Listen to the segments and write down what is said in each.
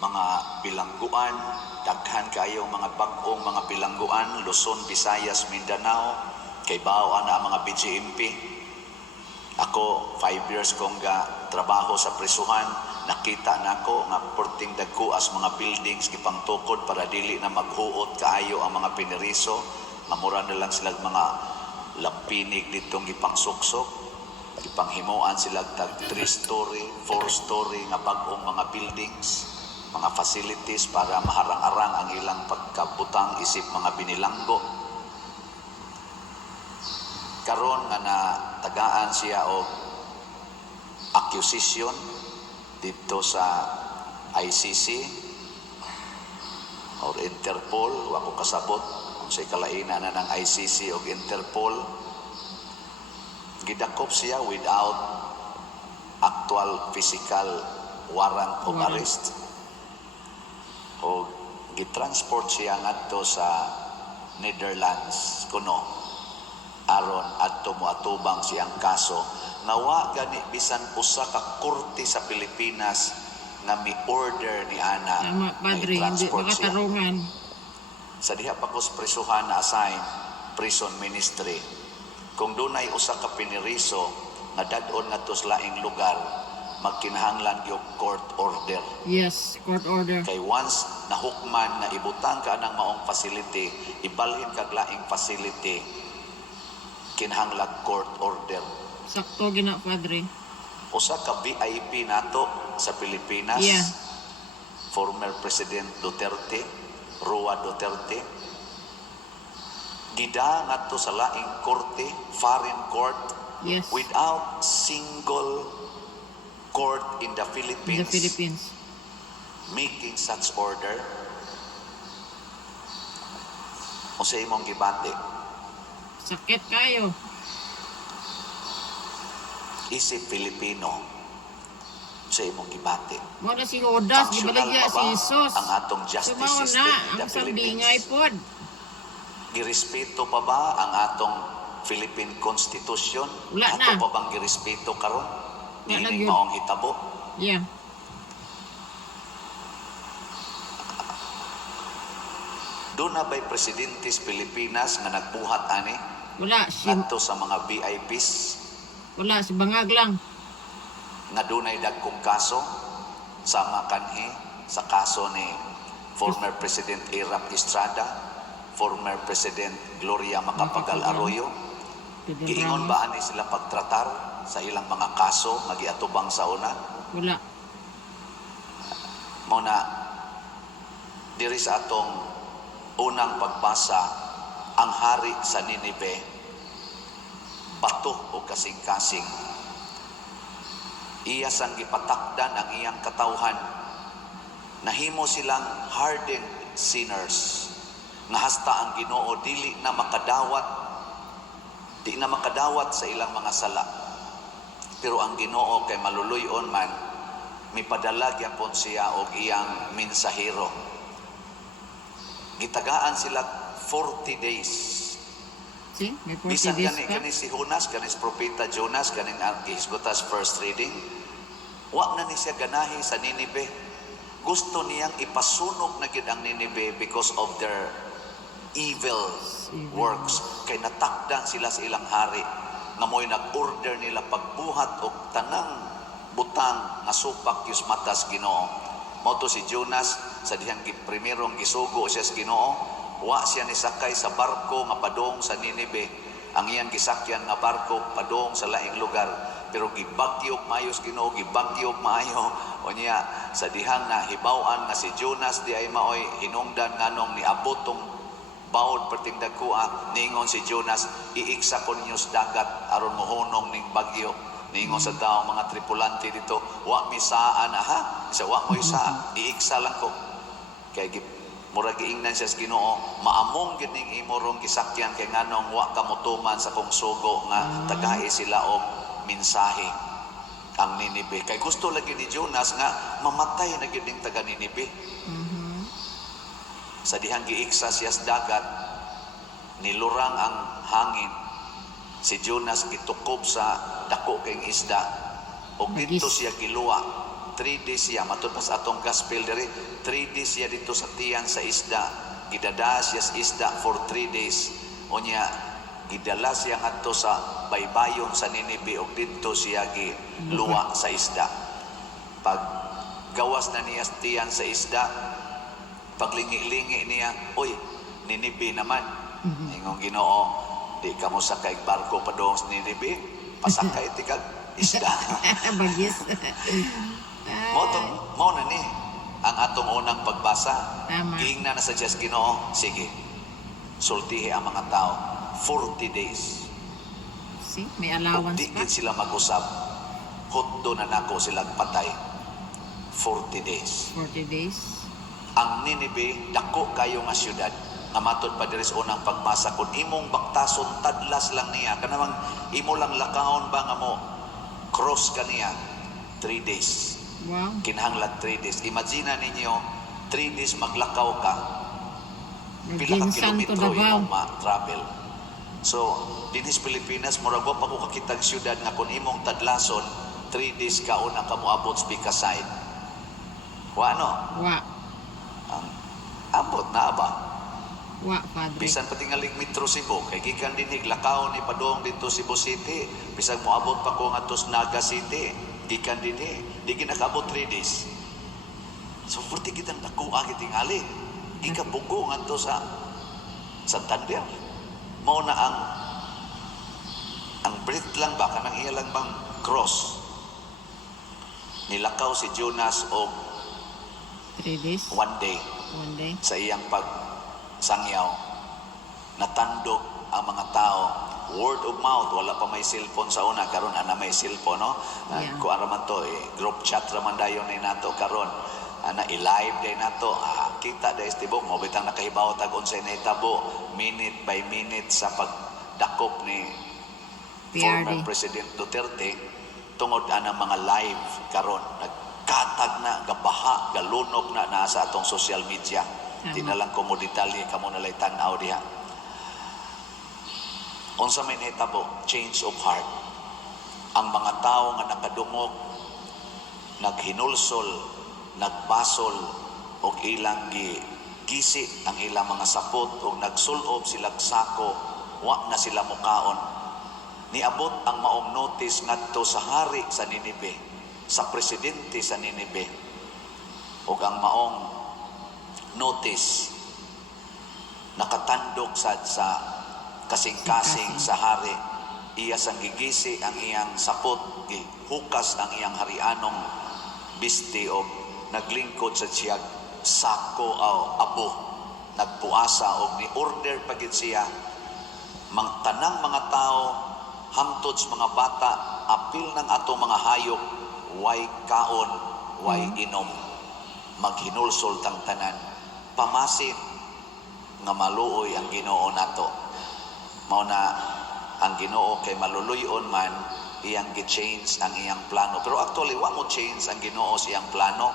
mga bilangguan, daghan kayo mga bag-ong mga bilangguan, Luzon, Visayas, Mindanao, kay bawa na mga BGMP. Ako 5 years kong trabaho sa prisuhan, nakita nako nga porting dagkuas mga buildings gipangtukod para dili na maghuot kaayo ang mga piniriso, mamura na lang sila mga lampinig ditong gipangsuksok, gipanghimuan sila tag 3 story, 4 story nga bag-ong mga buildings, mga facilities para maharang-arang ang ilang pagkabutang isip mga binilanggo. Karon nga na tagaan siya og accusation dito sa ICC or Interpol, wa ko kasabot kung sa kalainan na ng ICC o Interpol. Gidakop siya without actual physical warrant of arrest. O gitransport siya ngadto sa Netherlands kuno aron adto moatubang siyang kaso nga wa gani bisan usa ka korte sa Pilipinas nga mi-order ni ana tama, padre, hindi makatarungan. Sa diha pa ko sa prisuhan na assign prison ministry, kung dunay usa ka piniriso nga dadon ngadto sa laing lugar, magkinahanglan gyud court order. Yes, court order. Kay once nahukman na ibutang ka ng maong facility, ibalhin kag laing facility, kinahanglan court order. Sakto gina, padre. Usa ka VIP nato sa Pilipinas, Yeah. former President Duterte, Roa Duterte, gida ngadto sa laing korte, foreign court, Yes, without single court in the in Philippines, the Philippines. making such order. O sa imong gibati, Sakit kayo. isip Filipino, sa imong gibati. Mo na si Judas, Functional gibalagya pa si ba Jesus. ang atong justice Sumaw system na, in the ang sambingay Philippines? pod. Girespeto pa ba ang atong Philippine Constitution? Wala Ato na. pa bang girespeto karon? Wala na Dining yun. maong hitabo. Yeah. Doon na ba'y presidente sa Pilipinas nga nagbuhat ani Wala, si, ngadto sa mga VIPs wala, si Bangag lang. nga dunay dagkong kaso sama kanhi sa kaso ni former President Erap Estrada, former President Gloria Macapagal Arroyo. Giingon ba ani sila pagtratar sa ilang mga kaso nga giatubang sa una? Wala. Muna diri sa atong unang pagbasa, ang hari sa Ninive bato o kasing-kasing. Iya sang gipatakdan ang iyang katawhan. Nahimo silang hardened sinners nga hasta ang Ginoo dili na makadawat sa ilang mga sala. Pero ang Ginoo kay maluluyon man, mipadala gyapon siya og iyang mensahero. Gitagaan sila 40 days. See, may 40 Bisan days kani pa. si Jonas, kani si Propeta Jonas, kani ang Hisbotas first reading, wa na ni siya ganahi sa Ninive. Gusto niyang ipasunog na gid ang Ninive because of their evil works. Kay natakdan sila sa ilang hari nga mo'y nag-order nila pagbuhat og tanang butang nga supak yus matas Ginoo. Mao to si Jonas sa dihang primerong gisugo siya sa Ginoo, wa siya ni sakay sa barko nga padong sa Ninive. Ang iyang gisakyan nga barko padong sa laing lugar, pero gibagyog maayo sa Ginoo, gibagyog maayo. O niya sa dihang na hibaw-an nga si Jonas di ay maoy hinungdan nganong ni abotong bawod perting dagkua, ningon si Jonas, iiksa ko ninyo sa dagat aron mohunong ning bagyo. Ningon sa tao mga tripulante dito, wa misaan ha? Isa wa mo isa, iiksa lang ko. Kay murag giingnan siya sa Ginoo, maamong gid ning imorong gisakyan kay nganong wa ka motuman sa kong sugo nga tagahi sila og mensahe ang Ninive. Kay gusto lagi ni Jonas nga mamatay na gid ning taga Ninive. Sa dihang giiksa siya sa dagat, nilurang ang hangin. Si Jonas gitukob sa dako kayong isda, o dito siya giluwa 3 days siya, matod pa sa atong gospel diri, 3 days siya dito sa tiyan sa isda. Gidada siya sa isda for 3 days. Unya, gidala siya ngadto sa baybayon sa Ninibe ug dito siya giluwa sa isda. Pag gawas na niya sa tiyan sa isda, paglingi-lingi niya, uy, Ninibe naman. Ingong Ginoo, di ka mo sakay barko pa doon sa Ninibe, pasakay ti kag isda. Bagis. Mo na ni ang atong unang pagbasa. Tama. Giingnan na sa Diyos Ginoo, sige, sultihi ang mga tao 40 days. See, may Kung allowance di pa. gid sila mag-usab, hutdo na nako sila patay 40 days. 40 days. Ang Ninibe, dako kayo nga syudad. Nga matod pa diri sa unang pagbasa, kung imong baktason, tadlas lang niya. Kanamang imo lang lakaon ba nga mo, cross ka niya, 3 days. Wow. Kinahanglan 3 days. Imagine ninyo, 3 days maglakaw ka, pila ka Nag-Ginsan to kilometro Davao. imong ma-travel. So, dinis Pilipinas, murag wa pa ko kakitag syudad nga kung imong tadlason, 3 days ka una ka moabot sa Pikaside. Wa no? Wa. Ang abot na ba? Wa, Padre. Bisan pati nga Metro Cebu, kay gikan dinig lakaw ni padong dito Cebu City, bisan moabot pa ko ngadto sa Naga City, gikan dinhi, di ginakaabot 3 days. So, purti kitang nakuha kitingali. Gikabugo ngadto sa Santander. Mao na ang breath lang ba kanang iya lang bang cross. Nilakaw si Jonas og 3 days. 1 day One day. sa iyang pagsangyaw. Natandog ang mga tao. Word of mouth, wala pa may cellphone sa una, karon ana may cellphone, no? Yeah. Kung ano man to, group chat raman dayon ni nato karon. Ana i-live day nato, kita day tibok mo bitang nakahibaw tag unsay nahitabo minute by minute sa pagdakop ni former PRD. President Duterte tungod ana mga live karon. Nagkatag na, gabaha, galunok na sa atong social media. Tama. Di na lang ko mo detalye kamo na lay tan-aw diha. Unsa may nahitabo? Change of heart. Ang mga tao nga nakadungog, naghinulsol, nagbasol, og ilang gisi ang ilang mga sapot, og nagsulob silang sako, wa na sila mukaon. Niabot ang maong notice ngadto sa hari sa Ninibe, sa presidente sa Ninibe, og ang maong notice nakatandog sa kasing-kasing sa hari. Iya sang gigisi ang iyang sapot, gihukas ang iyang harianong bisti o naglingkod sa siyag sako o abo, nagpuasa o ni order pagid siya tanang mga tao hangtod sa mga bata, apil ng ato mga hayop, way kaon, way inom, maghinulsol tang tanan, pamasin nga maluoy ang Ginoo nato. Mao na ang Ginoo kay maluluyon man, iyang gi-change ang iyang plano. Pero actually, wa mo change ang Ginoo sa iyang plano.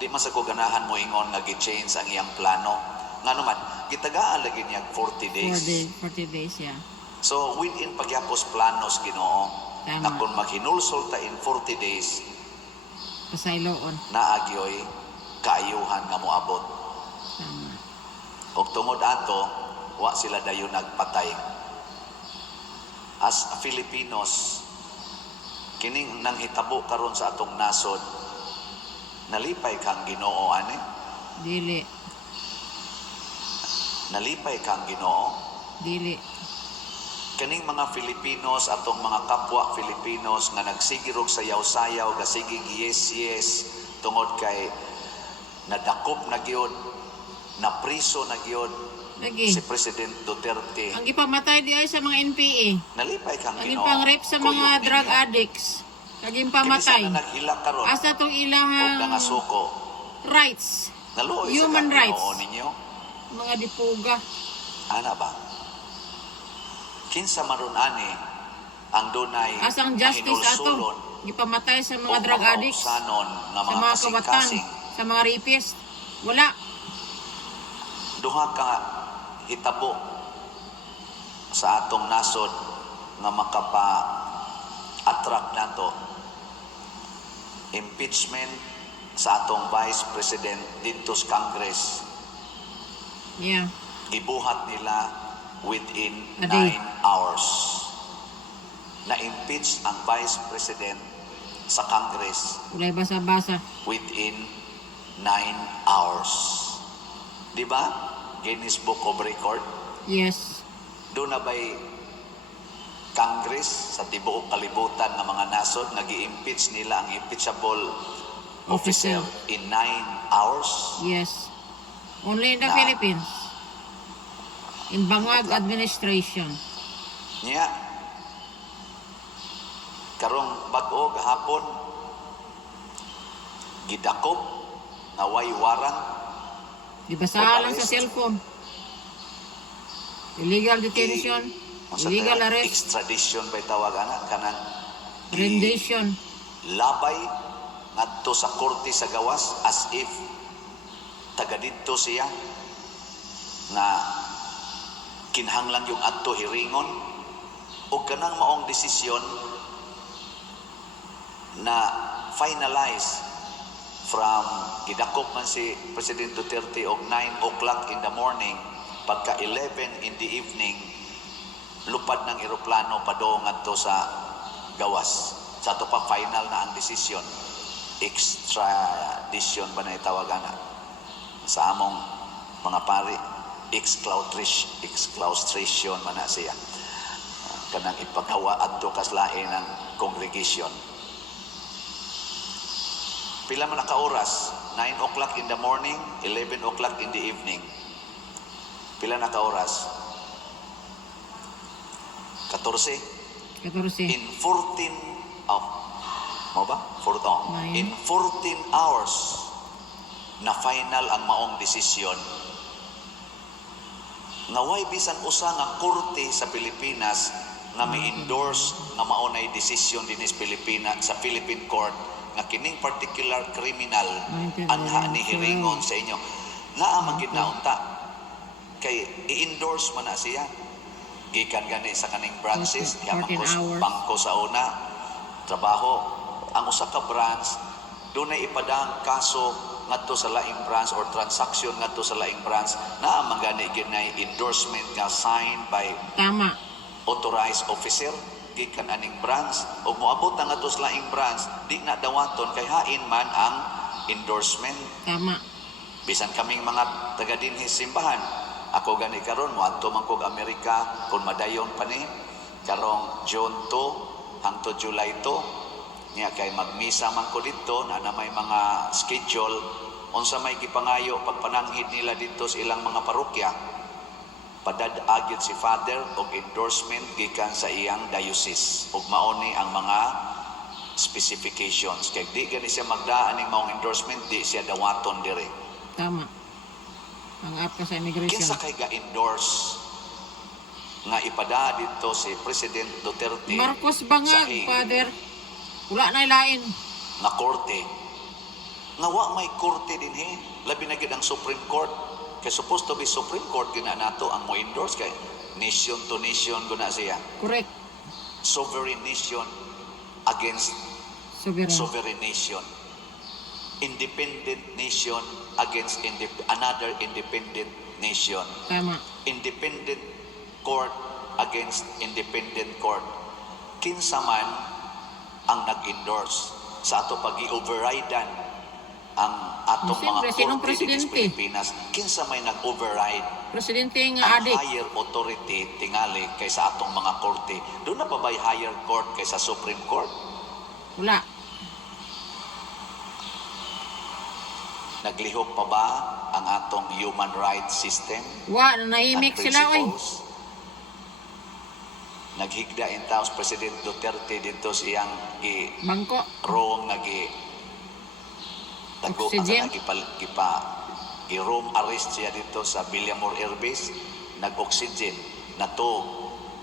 Di man sa ganahan mo ingon nga gi-change ang iyang plano. Nga naman, gitagaan lagi niya 40 days. 40 days, yeah. So, within pagyapos planos Ginoo, Tama. na kung maghinulsol ta in 40 days, Pasayloon. naagyoy kaayuhan nga moabot. Tama. Og tungod ato, wa sila dayon nagpatay. As Filipinos, kining nang hitabo karon sa atong nasod, nalipay kang Ginoo ani, Dili. nalipay kang Ginoo. Dili. Kaning mga Filipinos, atong mga kapwa Filipinos nga nagsigirog sayaw-sayaw, gasigi yes tungod kay nadakop na gyud, na priso na gyud Lagi. si President Duterte. Ang ipamatay di ay sa mga NPA. Nalipay kang Ang Ginoo. ipang-rape sa mga Kuyog drug ninyo. addicts. Laging Kinsa pamatay. na naghila karon Asa tong og ilang nangasuko. rights. Naluoy sa Human kang rights. Ginoo ninyo. Mga dipuga. Ana ba? Kinsa maron ani ang dunay Asang justice mahinulsulon ato. Ipamatay sa o mga drug addicts. makaupsanon nga Sa mga mga kawatan. kasing-kasing. Sa mga rapists. Wala. Duha ka hitabo sa atong nasod nga makapa-attract nato. Impeachment sa atong Vice President dito sa Congress. Yeah. Ibuhat nila within A day. 9 hours. Na-impeach ang Vice President sa Congress Kulay basa-basa. within 9 hours. Di ba? Guinness Book of Record. Yes. Doon na ba'y Congress sa tibuok kalibutan ng mga nasod, nag-i-impeach nila ang impeachable officer in 9 hours? Yes. Only in the Na- Philippines. In Bangag administration. Niya. Karong bag-o gahapon, gidakop na way warrant. Di basahan lang sa Pag-arrest. cellphone. Illegal detention. Illegal arrest. Extradition ba'y tawag ana kanang Rendition. labay ngadto sa korte sa gawas as if taga didto siya nga kinahanglan yung adto hiringon o kanang maong desisyon na finalize from gidakop man si President Duterte og 9 o'clock in the morning pagka 11 in the evening lupad ng eroplano padong ngadto sa gawas. Sa ato pa final na ang desisyon. Extradition ba na itawagan na? Sa among mga pari, exclaustration man na siya. Kanang ipagawa adto kaslain ng congregation. Pila man ka oras? 9 o'clock in the morning, 11 o'clock in the evening. Pila na ka oras? 14. 14. In 14, mo ba? Nine. In 14 hours, na final ang maong desisyon. Naway bisan usa nga korte sa Pilipinas nga mi-endorse nga maunay desisyon dinis Pilipinas sa Philippine Court nga kining particular criminal anha ni hiringon sa inyo. Naa man gid naunta kay i-endorse man na siya. Gikan gani sa kaning branches, 14 hours. bangko sa una, trabaho. Ang usa ka branch, doon ay ipadang kaso ngadto sa laing branch or transaction ngadto sa laing branch na ang gani ginay endorsement nga signed by Tama. authorized officer gikan aning branch o moabot na ngadto sa laing branch di na dawaton kay hain man ang endorsement. Tama. Bisan kaming mga taga dinhi simbahan, ako gani karon moadto man kog Amerika kun madayon pa ni karong June 2 hangtod July 2 niya kay magmisa man ko dito na may mga schedule unsa may gipangayo pagpananghid nila dito sa ilang mga parokya padad-agid si Father og endorsement gikan sa iyang diocese ug mauni ang mga specifications kay di gani siya magdaan ning maong endorsement di siya dawaton dire. Tama. Ang ka sa immigration. Kinsa kay ga-endorse nga ipada dito si President Duterte Marcos Bangag, sa Hague Father. Wala na ilain. na korte nga wa may korte din labi na gid ang Supreme Court kay supposed to be Supreme Court gina nato ang mo endorse kay nation to nation guna siya Correct. sovereign nation against Sovereign. sovereign nation, independent nation against another independent nation, Tama. independent court against independent court. Kinsa man ang nag-endorse sa ato pag-i-overridean ang atong Siyempre, mga sinong korte dito sa presidente? Pilipinas. Kinsa may nag-override Presidente nga ang adik. higher authority tingali kaysa atong mga korte. Doon na pa ba'y higher court kaysa Supreme Court? Wala. Naglihok pa ba ang atong human rights system? Wa, naimik and sila oy. principles? Naghigda in taos President Duterte dito siyang Bangko. Rome tago Oxygen. Rome arrest siya dito sa Villamor Air Base, nag-oxygen natog,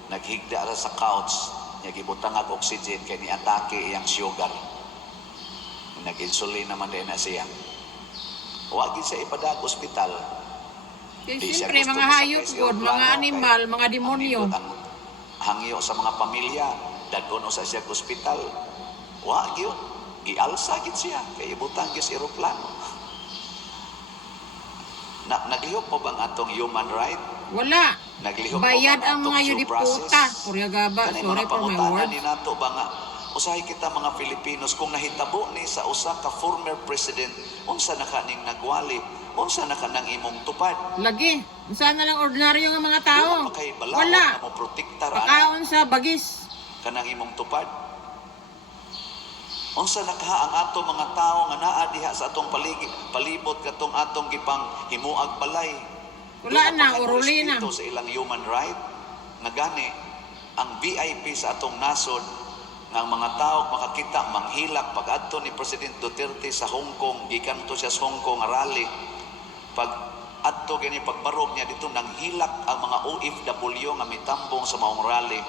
naghigda ra sa couch, niya gibutang ang oxygen kay ni-atake iyang sugar. Nag-insulin naman din na siya. Wagin sa ipadag ospital. Eh, Di siya siyempre, gusto mga masakay hayop sa good, aeroplano mga animal, kay mga demonyo. ang hangyo sa mga pamilya, dagon sa siya ospital. Wag yun. gialsa gid siya kay ibutang gyud sa eroplano. Naglihok mo bang atong human right? Wala. Naglihok mo Bayad bang ang atong mga due yudiputa. process? Kuryagaba, Kanay sorry mga for my pangutanan words. ni nato ba nga usahay kita mga Filipinos kung nahitabo ni sa usa ka former president unsa na kaning nagwali, unsa na kanang imong tupad. Lagi. Saan na lang ordinaryo nga mga tao? Wala pa kay balawon Wala. na mo protektar Pakaon sa bagis. kanang imong tupad. Unsa nakaha ang ato mga tao nga naa diha sa atong palibot katong atong gipang himuag balay. Wala Doon na, pa kay uruli na. respeto sa ilang human right nga gani ang VIP sa atong nasod nga ang mga tao makakita manghilak pag-adto ni President Duterte sa Hong Kong, gikan to siya sa Hong Kong rally. Pag adto gani pagbarog niya dito nanghilak ang mga OFW nga mitambong sa maong rally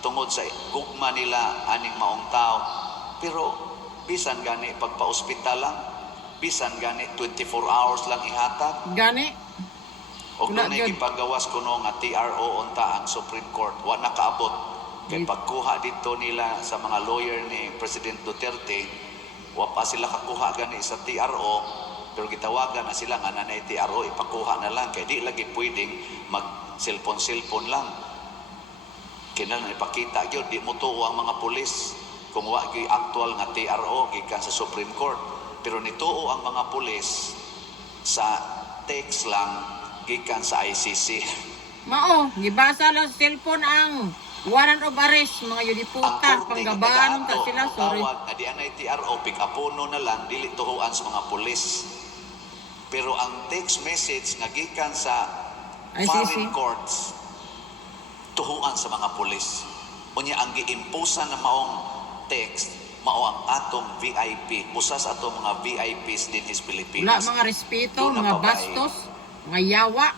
tungod sa gugma nila aning maong tao. Pero bisan gani pagpa-ospital lang, bisan gani 24 hours lang ihatag. Gani. O Wala kung gyud. ipagawas ko no nga TRO unta ang Supreme Court, wa nakaabot. Kay pagkuha dito nila sa mga lawyer ni President Duterte, wa pa sila kakuha gani sa TRO, pero gitawagan na sila nga nanay TRO, ipakuha na lang. Kaya di lagi pwedeng mag-cellphone lang. Kinahanglan ipakita gyud di mo tuo ang mga pulis kung wa gyud actual nga TRO gikan sa Supreme Court. Pero nituo ang mga pulis sa text lang gikan sa ICC. Mao, gibasa lang sa cellphone ang warrant of arrest, mga yudiputa, panggabanon ta sila, sorry. Tawag na di anay TRO, pick-upono na lang, dili tuhuan sa mga pulis. Pero ang text message nga gikan sa ICC. foreign courts, tuhuan sa mga pulis. Unya ang giimposa na maong text, mao ang atong VIP, usa sa atong mga VIPs din is Wala Pilipinas. mga respeto, Doon na mga babae. bastos, mga yawa.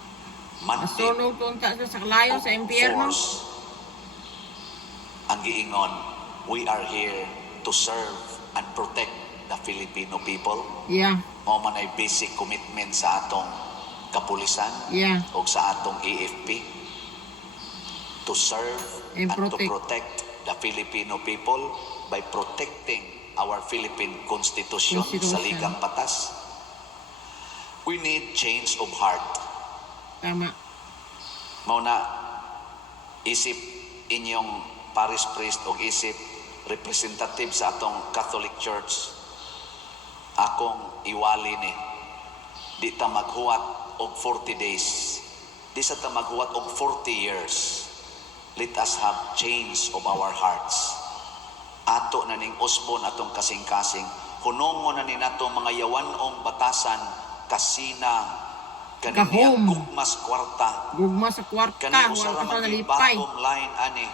Mandate Masunog tunta sa layo sa impyerno. force. Ang giingon, we are here to serve and protect the Filipino people. Yeah, Mao man ay basic commitment sa atong kapulisan yeah. o sa atong AFP to serve And and to protect. protect the Filipino people by protecting our Philippine Constitution sa Constitution. ligang batas. We need change of heart. Tama. Mao na isip inyong parish priest o isip representative sa atong Catholic Church, akong iwali ni di ta maghuwat og 40 days, di sa ta maghuwat og 40 years. Let us have change of our hearts. Ato na ning usbon atong kasing-kasing, hunongon na ni nato mga yawanong batasan kasina kaning Gahom. gugmas kwarta. Gugma sa kwarta, Kanino wala sa ka ramang nalipay. bottom line ani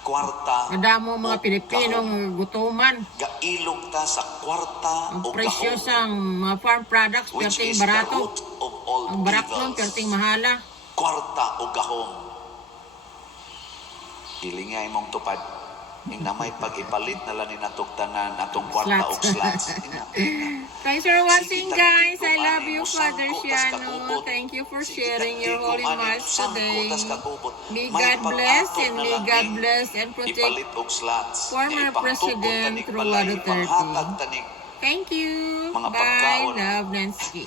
kwarta. Kadamo mga o Pilipinong gahom. gutuman. Gailog ta sa kwarta Ang o presyo gahom, sa mga farm products, which perting is the barato. root of all Ang baraknon, evils. perting mahala. Kwarta o gahom. Dili nga imong tupad. Ing namay pag-ipalit na lang ni natugtanan atong kwarta o slots. Thanks for watching, Sige, guys. I tagtiko, love ani, you, usangko, Father tas Shiano. kakubot. Thank you for Sige, sharing your tagtiko, holy ani, mass usangko, today. tas kakubot. May May God bless pag-ato and na may lang God ni bless and protect ipalit og slots. former Nga ipangtubod President tanig Roa balay, Duterte. ipanghatag tanig Thank you. Mga Bye. pagkaon. Love, Nancy.